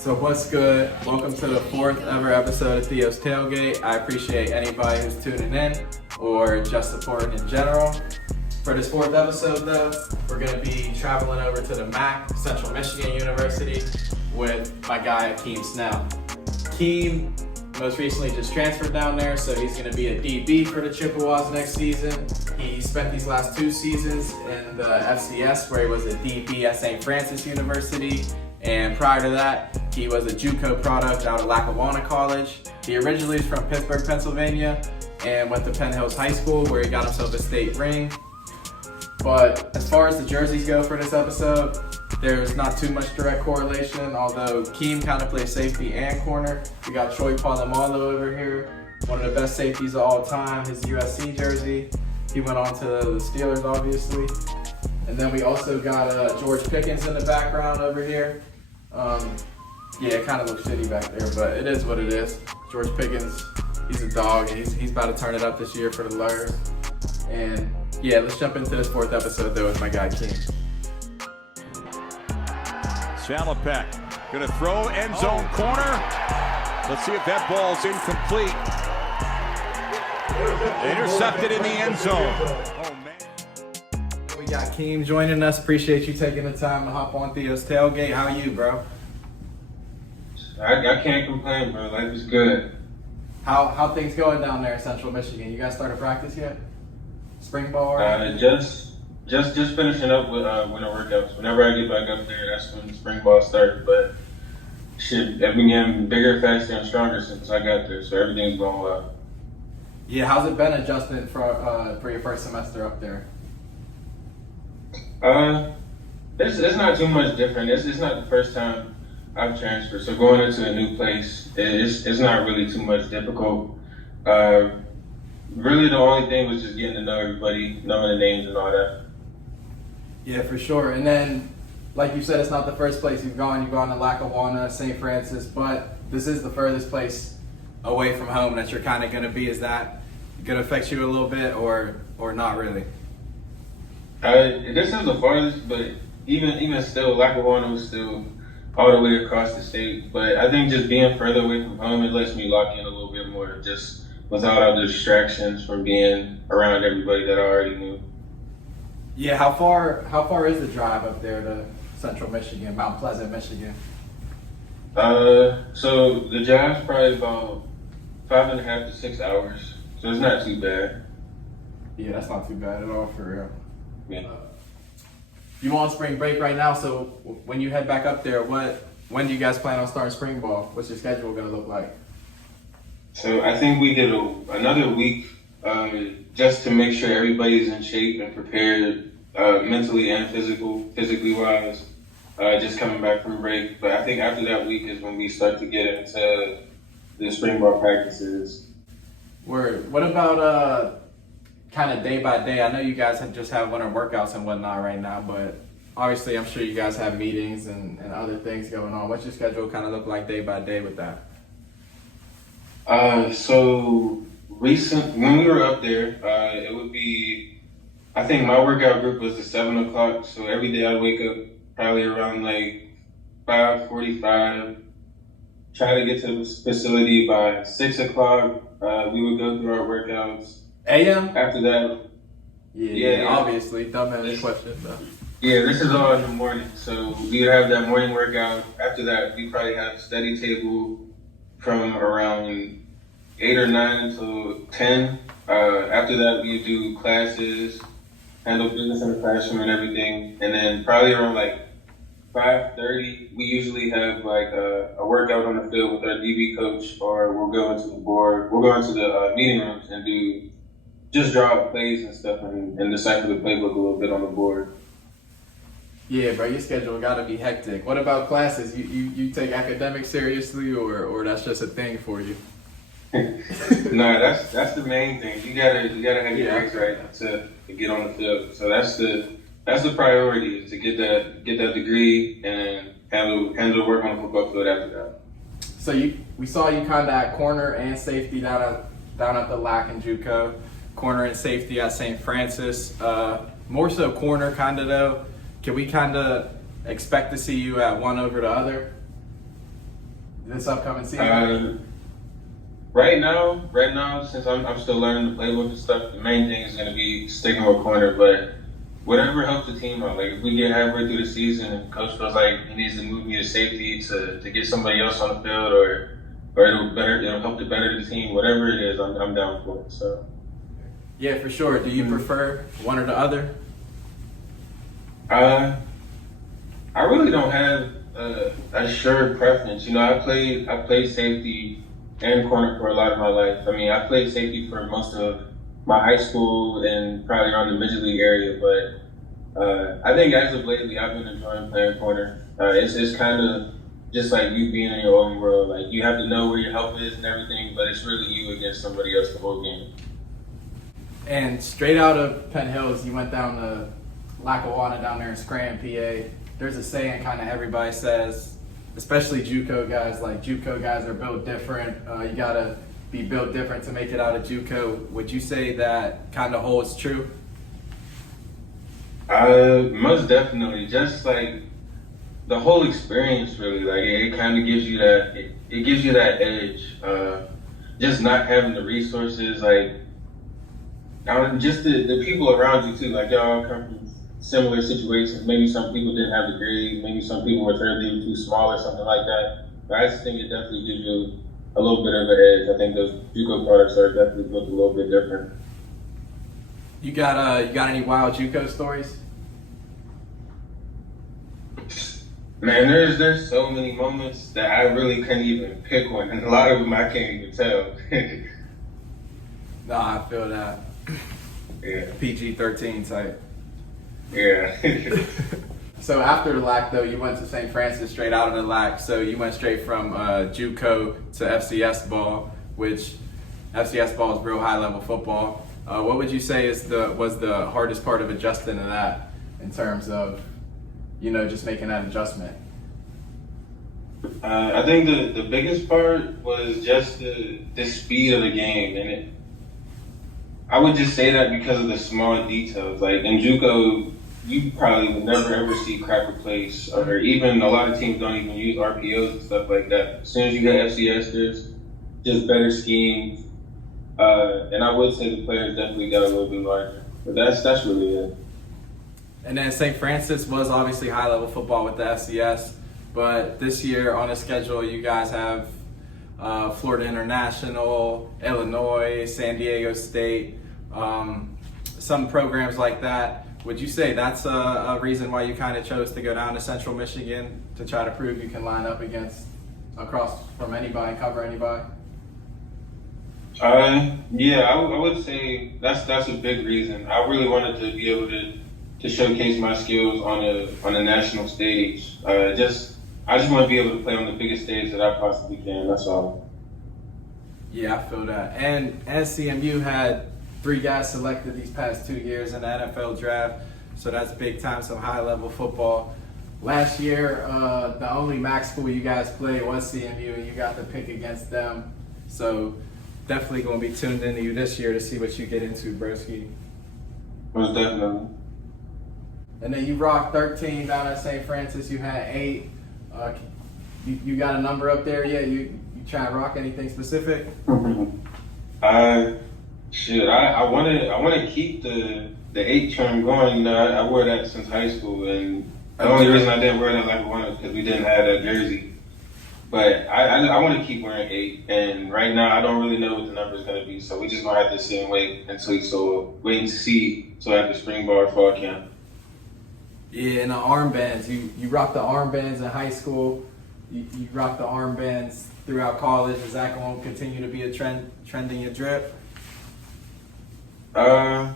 So what's good? Welcome to the 4th ever episode of Theo's Tailgate. I appreciate anybody who's tuning in or just supporting in general. For this 4th episode though, we're going to be traveling over to the MAC, Central Michigan University, with my guy Aakeem Snell. Keem most recently just transferred down there, so he's going to be a DB for the Chippewas next season. He spent these last 2 seasons in the FCS where he was a DB at St. Francis University. And prior to that, he was a JUCO product out of Lackawanna College. He originally is from Pittsburgh, Pennsylvania, and went to Penn Hills High School where he got himself a state ring. But as far as the jerseys go for this episode, there's not too much direct correlation, although Keem kind of plays safety and corner. We got Troy Polamalu over here, one of the best safeties of all time, his USC jersey. He went on to the Steelers, obviously. And then we also got George Pickens in the background over here. Yeah, it kind of looks shitty back there, but it is what it is. George Pickens, he's a dog. He's about to turn it up this year for the Lurs. And yeah, let's jump into this 4th episode though with my guy Keem. Salopek gonna throw end zone corner. Let's see if that ball's incomplete. Intercepted in the end zone. Oh man. We got Keem joining us. Appreciate you taking the time to hop on Theo's Tailgate. How you, bro? I can't complain, bro. Life is good. How things going down there in Central Michigan? You guys started practice yet? Spring ball? Just finishing up with winter workouts. Whenever I get back up there, that's when spring ball starts. But shit, I've been getting bigger, faster, and stronger since I got there. So everything's going well. Yeah, how's it been adjusting for your first semester up there? It's not too much different. It's not the first time I've transferred, so going into a new place, it's not really too much difficult. Really, the only thing was just getting to know everybody, knowing the names and all that. Yeah, for sure. And then, like you said, it's not the first place you've gone. You've gone to Lackawanna, St. Francis, but this is the furthest place away from home that you're kind of going to be. Is that going to affect you a little bit, or not really? This is the farthest, but even still, Lackawanna was still all the way across the state. But I think just being further away from home, it lets me lock in a little bit more, just without all the distractions from being around everybody that I already knew. Yeah, how far is the drive up there to Central Michigan, Mount Pleasant, Michigan? So the drive's probably about 5.5 to 6 hours, so it's not too bad. Yeah, that's not too bad at all, for real. Yeah. You on spring break right now, so when you head back up there, when do you guys plan on starting spring ball? What's your schedule gonna look like? So I think we get another week just to make sure everybody's in shape and prepared mentally and physically wise, just coming back from break. But I think after that week is when we start to get into the spring ball practices. Word. What about kind of day by day? I know you guys just have winter workouts and whatnot right now, but obviously I'm sure you guys have meetings and other things going on. What's your schedule kind of look like day by day with that? So when we were up there, it would be, I think my workout group was at 7 o'clock. So every day I'd wake up probably around like 5:45, try to get to the facility by 6 o'clock. We would go through our workouts. AM? After that, yeah, obviously, dumbass question though. Yeah, this is all in the morning. So we have that morning workout. After that, we probably have a study table from around 8 or 9 until 10. After that, we do classes, handle business in the classroom and everything. And then probably around like 5:30, we usually have like a workout on the field with our DB coach, or we'll go into the meeting rooms and just draw up plays and stuff and decipher the playbook a little bit on the board. Yeah, bro, your schedule gotta be hectic. What about classes? You take academics seriously, or that's just a thing for you? No, that's the main thing. You gotta have your grades right to get on the field. So that's the priority, is to get that degree and handle the work on the football field after that. So we saw you kind of at corner and safety down at the Lac and JUCO, corner and safety at St. Francis. More so corner kind of though. Can we kind of expect to see you at one over the other? this upcoming season? Right now, since I'm still learning the playbook and stuff, the main thing is going to be sticking with corner. But whatever helps the team out. Like if we get halfway through the season and coach feels like he needs to move me to safety to get somebody else on the field, or it'll help to better the team. Whatever it is, I'm down for it. So. Yeah, for sure. Do you prefer one or the other? I really don't have a sure preference. You know, I played safety and corner for a lot of my life. I mean, I played safety for most of my high school and probably around the midget league area. But I think as of lately, I've been enjoying playing corner. It's kind of just like you being in your own world. Like you have to know where your help is and everything, but it's really you against somebody else the whole game. And straight out of Penn Hills, you went down to Lackawanna down there in Scranton, PA. There's a saying kind of everybody says, especially juco guys, like juco guys are built different. You gotta be built different to make it out of juco. Would you say that kind of holds true? Most definitely. Just like the whole experience, really. Like it kind of gives you that. It gives you that edge. Just not having the resources, like just the people around you too. Like y'all come from similar situations. Maybe some people didn't have the grades. Maybe some people were thirdly too small or something like that. But I just think it definitely gives you a little bit of an edge. I think those JUCO products are definitely built a little bit different. You got any wild JUCO stories? Man, there's so many moments that I really couldn't even pick one, and a lot of them I can't even tell. Nah, I feel that. Yeah. PG-13 type. Yeah. So after the LAC, though, you went to St. Francis straight out of the LAC. So you went straight from JUCO to FCS ball, which FCS ball is real high-level football. What would you say was the hardest part of adjusting to that in terms of, just making that adjustment? I think the biggest part was just the speed of the game, and I would just say that because of the small details. Like in JUCO, you probably would never ever see cracker plays, or even a lot of teams don't even use RPOs and stuff like that. As soon as you get FCS, there's just better schemes, and I would say the players definitely got a little bit larger. But that's really it. And then St. Francis was obviously high-level football with the FCS, but this year on the schedule, you guys have Florida International, Illinois, San Diego State, some programs like that. Would you say that's a reason why you kind of chose to go down to Central Michigan to try to prove you can line up across from anybody, cover anybody? Yeah, I would say that's a big reason. I really wanted to be able to showcase my skills on a national stage. I just want to be able to play on the biggest stage that I possibly can. That's all. Yeah, I feel that. And CMU had 3 guys selected these past 2 years in the NFL draft, so that's big time, some high-level football. Last year, the only MAC school you guys played was CMU, and you got to pick against them. So definitely going to be tuned into you this year to see what you get into, broski. Most definitely. And then you rocked 13 down at St. Francis. You had 8. You got a number up there yet? You try to rock anything specific? I want to keep the 8 term going. I wore that since high school, and the only reason I didn't wear that Lackawanna was because we didn't have that jersey. But I want to keep wearing 8, and right now I don't really know what the number is going to be, so we just gonna have to sit and wait and see after spring ball or fall camp. Yeah, and the armbands. You rocked the armbands in high school. You rocked the armbands throughout college. Is that going to continue to be a trend in your drip? I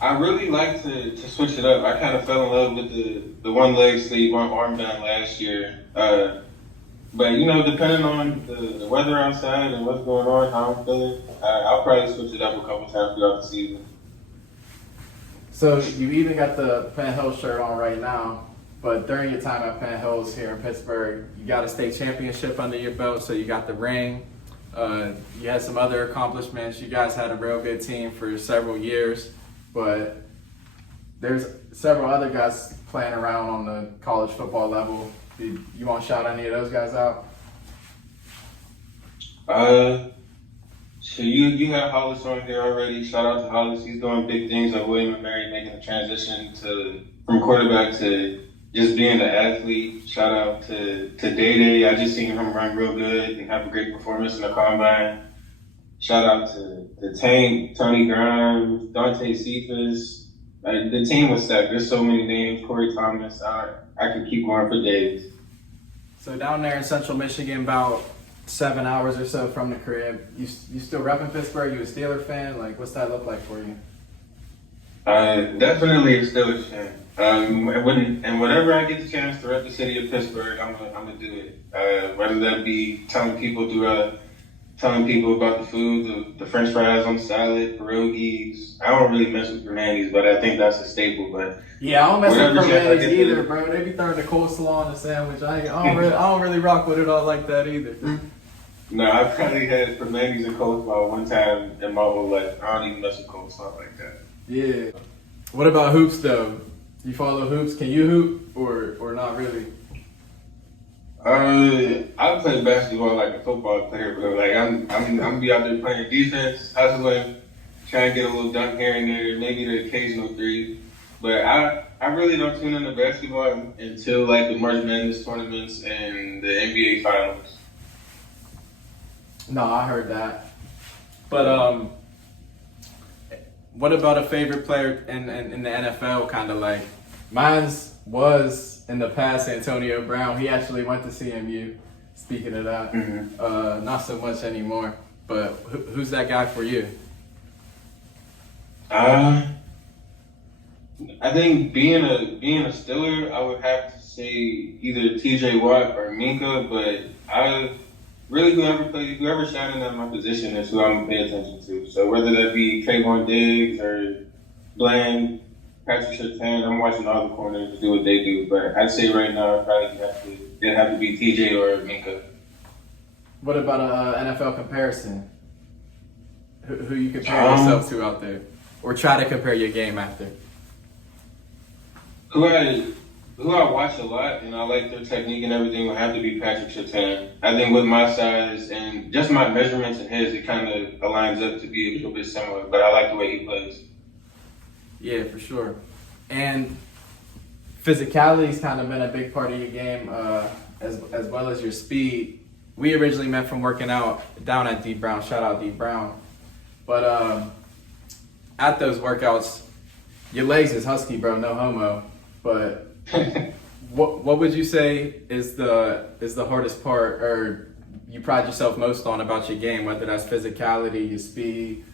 really like to switch it up. I kind of fell in love with the one leg sleeve on armband last year. But depending on the weather outside and what's going on, how I'm feeling, I'll probably switch it up a couple times throughout the season. So you even got the Penn Hills shirt on right now, but during your time at Penn Hills here in Pittsburgh, you got a state championship under your belt, so you got the ring. You had some other accomplishments. You guys had a real good team for several years, but there's several other guys playing around on the college football level. You want to shout any of those guys out? So you have Hollis on here already. Shout out to Hollis. He's doing big things like William and Mary, making the transition from quarterback to just being an athlete. Shout out to Day Day. I just seen him run real good and have a great performance in the combine. Shout out to the Tank, Tony Grimes, Dante Cephas. The team was stacked. There's so many names. Corey Thomas. I could keep going for days. So down there in Central Michigan, about 7 hours or so from the crib, you still repping Pittsburgh? You a Steeler fan? Like, what's that look like for you? Definitely a Steelers fan. Whenever I get the chance to rep the city of Pittsburgh, I'm gonna do it. Whether that be telling people about the food, the French fries on the salad, pierogies. I don't really mess with Grenades, but I think that's a staple. But yeah, I don't mess with Grenades either, to, bro. They be throwing the coleslaw on the sandwich. I don't really rock with it all like that either. No, I probably had Grenades and coleslaw one time in my whole life. I don't even mess with coleslaw like that. Yeah. What about hoops though? You follow hoops? Can you hoop or not really? I play basketball like a football player, but like I'm gonna be out there playing defense, hustling, trying to get a little dunk here and there, maybe the occasional three. But I really don't tune into basketball until like the March Madness tournaments and the NBA finals. No, I heard that. But what about a favorite player in the NFL? Kind of like mine's was in the past Antonio Brown. He actually went to CMU. Speaking of that, not so much anymore. But who's that guy for you? I think being a Steeler, I would have to say either T.J. Watt or Minka. But I really whoever shining at my position is who I'm gonna pay attention to. So whether that be Trayvon Diggs or Bland, Patrick Surtain, I'm watching all the corners to do what they do. But I'd say right now it'd have to be TJ or Minka. What about an NFL comparison? Who you compare yourself to out there, or try to compare your game after? Who I watch a lot and I like their technique and everything would have to be Patrick Surtain. I think with my size and just my measurements and his, it kind of aligns up to be a little bit similar. But I like the way he plays. Yeah, for sure. And physicality's kind of been a big part of your game, as well as your speed. We originally met from working out down at D Brown. Shout out D Brown. But at those workouts, your legs is husky, bro. No homo. But what would you say is the hardest part, or you pride yourself most on about your game? Whether that's physicality, your speed,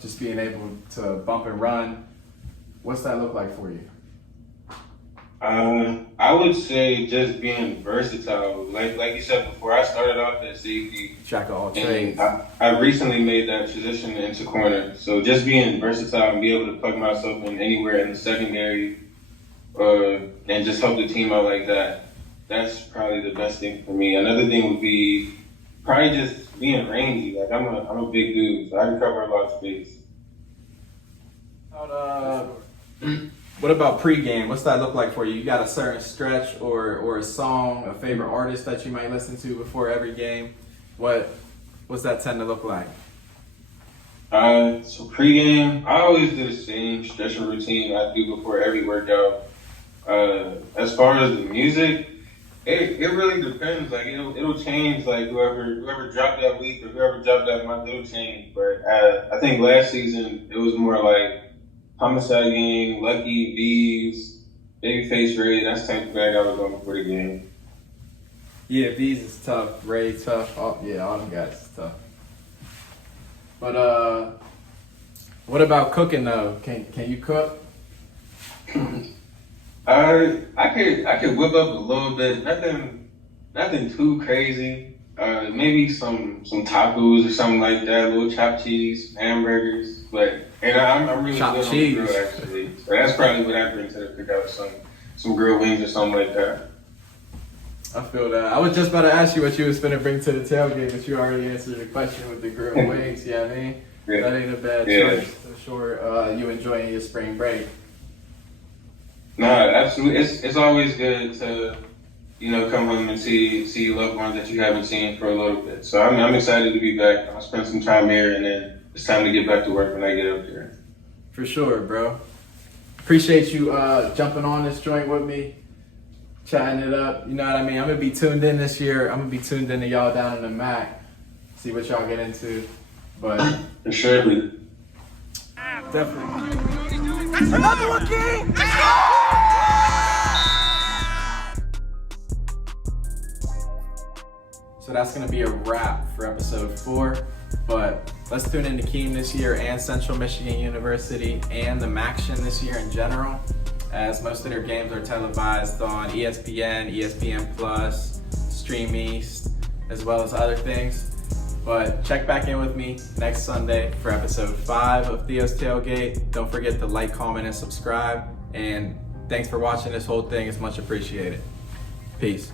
just being able to bump and run. What's that look like for you? I would say just being versatile. Like you said before, I started off at safety. Jack of all trades. I recently made that transition into corner. So just being versatile and be able to plug myself in anywhere in the secondary, and just help the team out like that. That's probably the best thing for me. Another thing would be probably just being rangy. Like I'm a big dude, so I can cover a lot of space. What about pregame? What's that look like for you? You got a certain stretch or a song, a favorite artist that you might listen to before every game? What's that tend to look like? So pregame, I always do the same stretching routine I do before every workout. As far as the music, it really depends. Like it'll change. Like whoever dropped that week or whoever dropped that month, it'll change. But I think last season it was more like Homicide Gang, Lucky, V's, Babyface Ray. That's the type of bag I was going before the game. Yeah, V's is tough. Ray tough. All them guys is tough. But what about cooking though? Can you cook? I could whip up a little bit. Nothing too crazy. Maybe some tacos or something like that. A little chopped cheese, hamburgers. But I'm really chopped good cheese. On the grill actually. So that's probably what I bring to the cookout. Some grilled wings or something like that. I feel that. I was just about to ask you what you was finna bring to the tailgate, but you already answered the question with the grilled wings. Yeah, I mean, that ain't a bad choice for sure. You enjoying your spring break? Nah, absolutely. It's always good to come home and see your loved ones that you haven't seen for a little bit. So I'm excited to be back. I'll spend some time here, and then it's time to get back to work when I get up there. For sure, bro. Appreciate you jumping on this joint with me, chatting it up. You know what I mean? I'm gonna be tuned in this year. I'm gonna be tuned into y'all down in the MAC. See what y'all get into. But For sure. definitely. Another one, Keem! So that's going to be a wrap for episode 4. But let's tune into Keem this year and Central Michigan University and the MACtion this year in general, as most of their games are televised on ESPN, ESPN+, Stream East, as well as other things. But check back in with me next Sunday for episode 5 of Theo's Tailgate. Don't forget to like, comment, and subscribe. And thanks for watching this whole thing. It's much appreciated. Peace.